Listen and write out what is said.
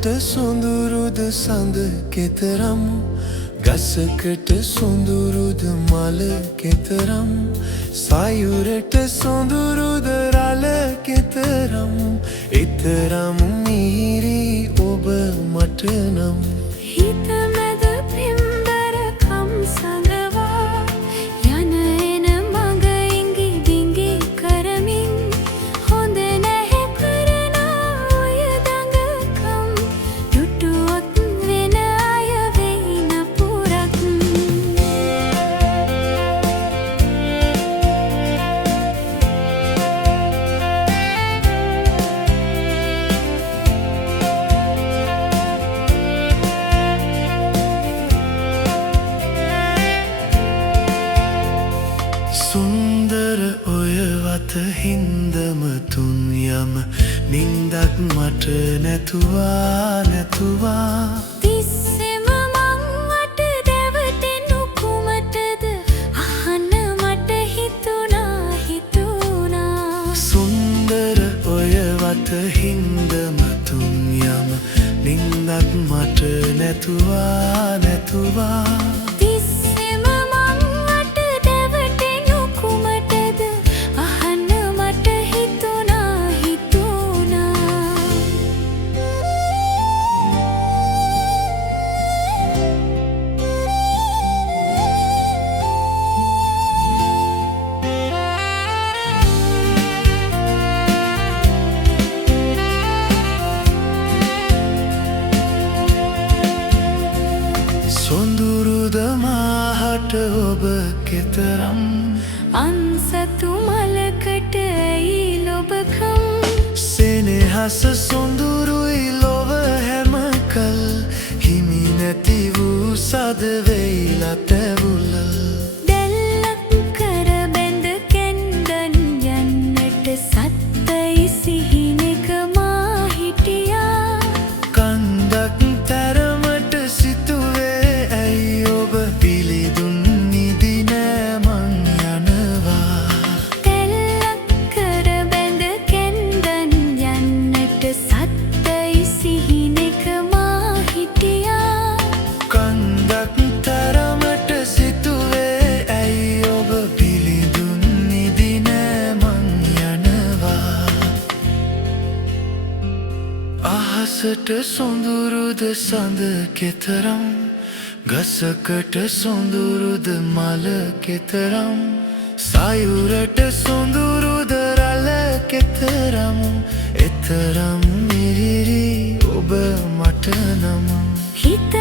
අහසට සොඳුරුද සඳ කෙතරම් ගසකට සොඳුරුද මල කෙතරම් සයුරට සොඳුරුද රළ කෙතරම් එතරම් මිහිරි ඔබ මට නම් හිත මැද පිම්බර කම් සඳවා යන එන මඟ ඉඟි බිඟි කරමින් හොඳ නැහැ කරන ඔය දඟකම් දුටුවොත් වෙන අය වෙයි නපුරක් සුන්දර ඔය වත හින්දම තුන් යම නින්දක් මට නැතුවා තිස්සෙම මං වට දැවටෙනු කුමටද අහන්න මට හිතුණා සුන්දර ඔය වත හින්දම තුන් යම නින්දක් මට නැතුවා තිස්සෙම මං වට දැවටෙනු කුමටද අහන්න මට හිතුණා සොඳුරුද මාහට ඔබ කෙතරම් අන්සතු මලකට ඇයි ලොබකම් සෙනෙහස සොඳුරුයි ලොව හැමකල් හිමි නැති වූ සද වෙයිලා තැවුල දැල්ලක් කර බැඳ කැන්දන් යන්නට සත්තයි සිහිනෙක මා හිටියා කන්දක් තරමට සිතුවේ ඇයි ඔබ පිළිදුන් නිදි නෑ මං යනවා දැල්ලක් කර බැඳ කැන්දන් යන්නට සත්තයි සිහිනෙක මා හිටියා කන්දක් තරමට සිතුවේ ඇයි ඔබ පිළිදුන් නිදි නෑ මං යනවා අහසට සොඳුරුද සඳ කෙතරම් ගසකට සොඳුරුද මල කෙතරම් සයුරට සොඳුරුද රළ කෙතරම් එතරම් මිහිරි ඔබ මට නම් හිත